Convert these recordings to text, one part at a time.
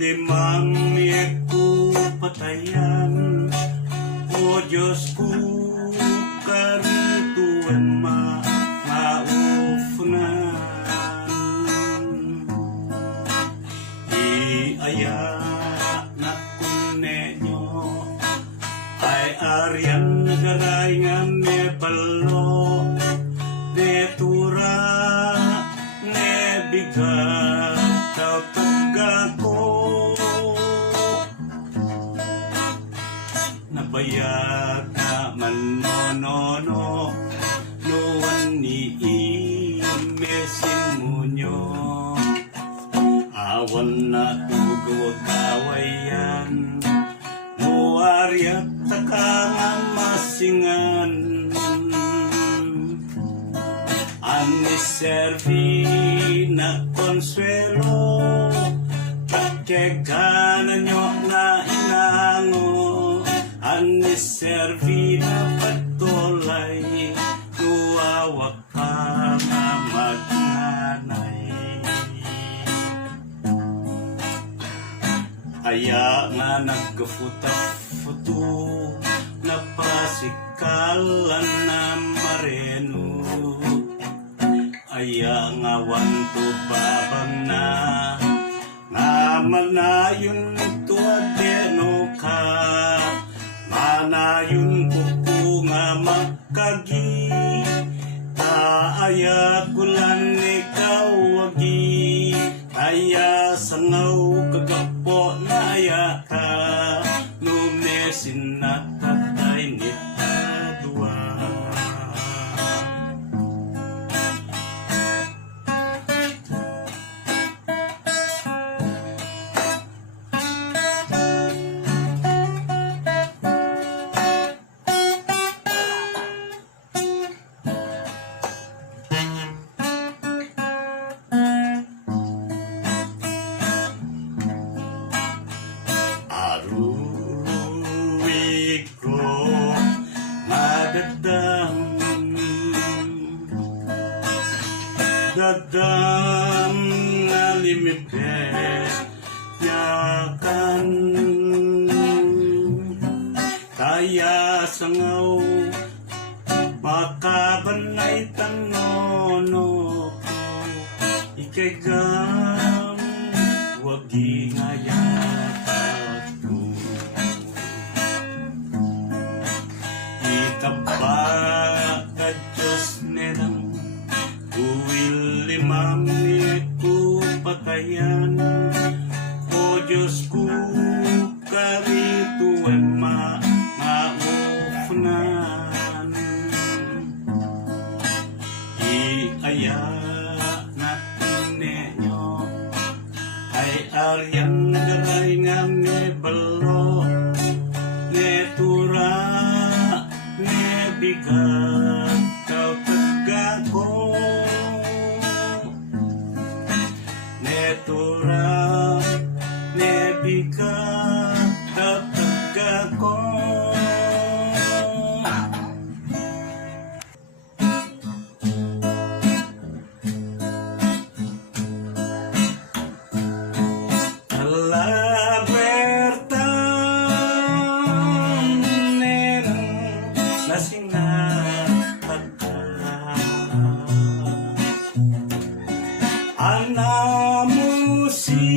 limang miku patayan, o Diyos ko karituan maufnan. Iaya na kunenyo ay arian nagaray nga me balo, ne tura ne bigat tao tagako, nabayag na manonono luwan ni imesimunyo, awan na tugaw kawayan muariat takangan masingan, ani servi na konsuelo kakeganan nyo na inango, ani servi na patulay tuwawak ka nga magnanay. Aya nga nagfuta-futo na pasikalan na mareno, aya nga wanto babang na nga manayon to adeno ka, manayon kuku nga magkagi, taaya kulan ikaw wagi, aya sangaw kagapo na aya ka, numesin na tatay nita dua. Aruwi ko madadam, dadam na limipet yakan, kaya sangaw baka banay tanono ko, ikay gam wagi ngayat ko, itaba ka Diyos nedang uwil limang miku patayan, o Diyos ko karituan maufnan. Iaya na tinenyo ay arian nagaray nga me balo, ne tura ne bigat tao tagako, ne tura ne bigat tao tagako. Anamusi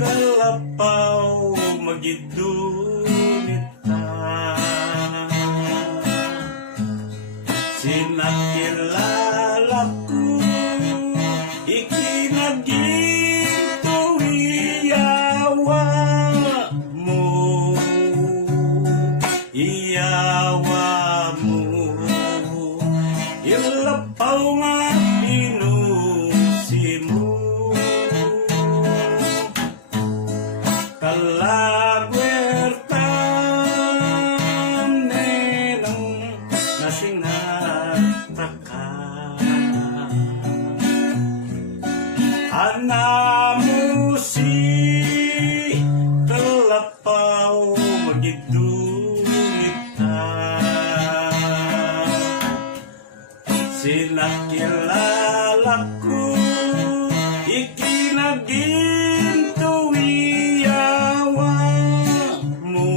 talapaw magidunita, sinakilala ko ikinagito iyawa mo, iyawa mo, ilapaw nga kalagwertan nenang nasingataka, anamusi talapaw magidunita, sinakilala ko ikin naginto iyawa mo,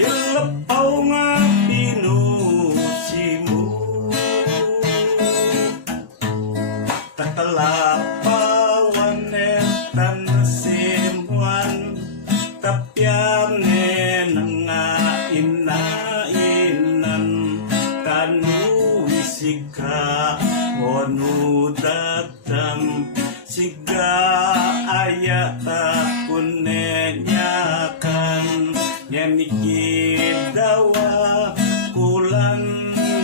ilapaw nga pinusi mo, takalapawan etan simwan, tapyanen nga inainan, siga wanu datam siga ayata kunenyakan nyamikidawa kulan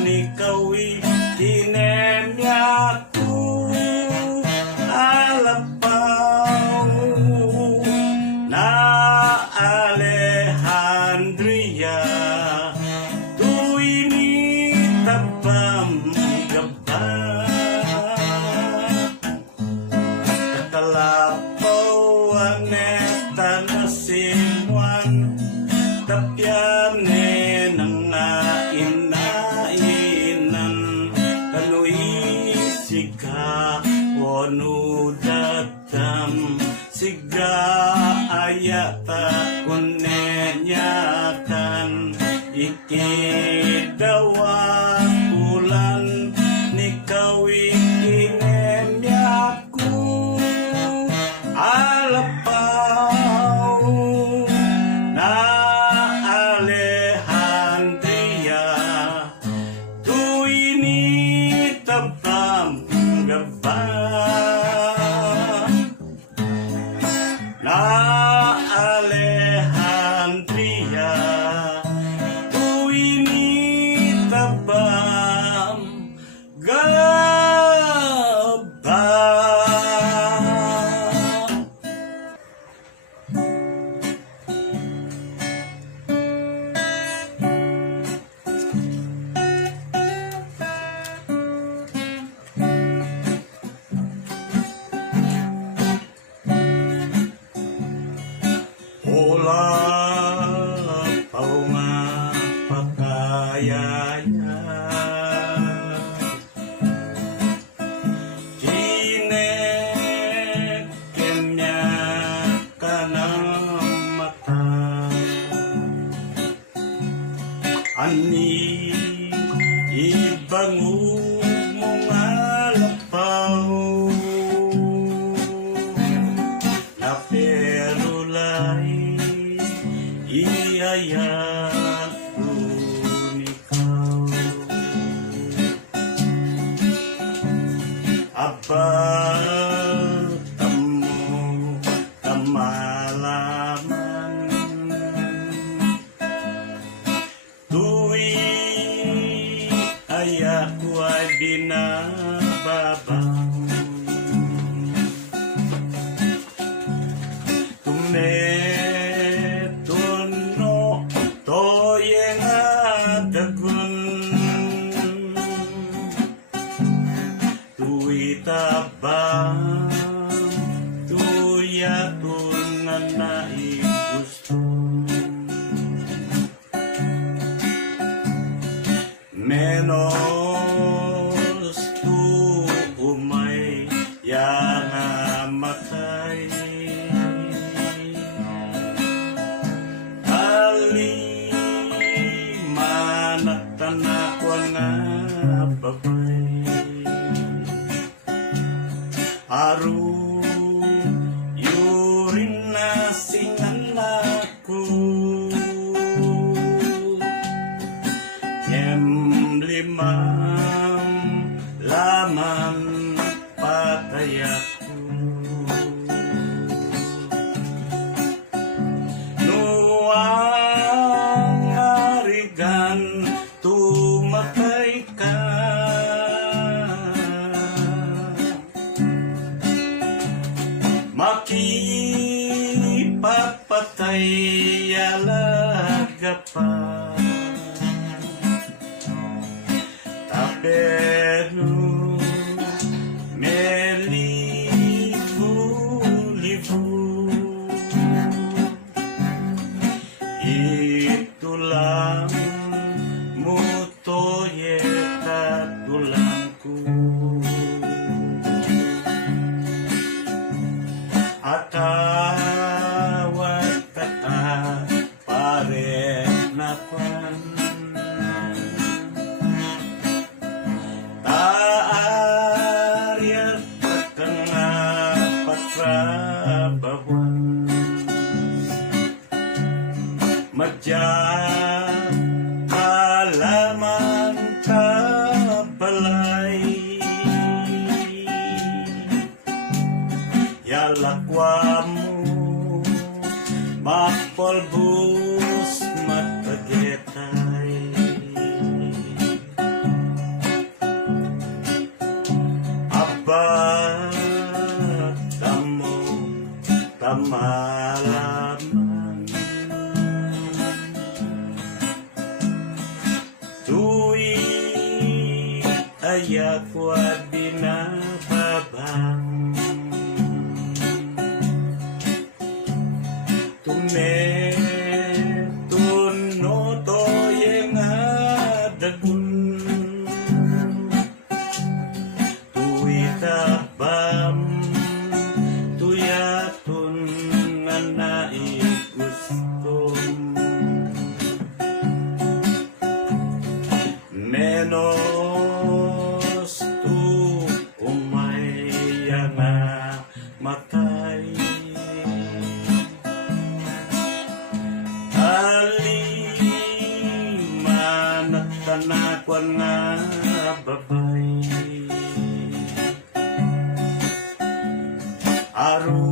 nikawi kinemyaku alapaw na Alejandria tuwini tabam katalapawan etan simwan, tapyanen nga inainan, kanuy siga wanu datam siga ayata kunenyakan, ikidawa kulan nikawi kinemyaku alapaw na Alejandria tuwini tabam gaba na Alejandria tuwini tabam gaba. Ola pau nga pakayaya kinekemnya kanang mata ani ibangu mo nga lapaw na perulay iayako ikaw abang tamo kamalaman tuwi ayako ay binababang tumetuno toyeng adagun tuwi tabang tuyatun nga naigusto menos tu umay yang matay ali manatan ako nga babay aru yurin na singan ako limam laman patay ako nuang arigan tumatay ka makipapatay alaga pa pero melibu-libu itulah mutoye tatu ulangku. Atawat kata pare napan taariat tengah patrabawan Majak halaman kabalay Yalakwamu mapolbus matagetay Aba kamu tamalaman Tui ayak binababang Tuno to yang adagun Tui tabam tuyatun nganai gustom Menos tu umay yang matay Aliman at tanakwan nga babay Aru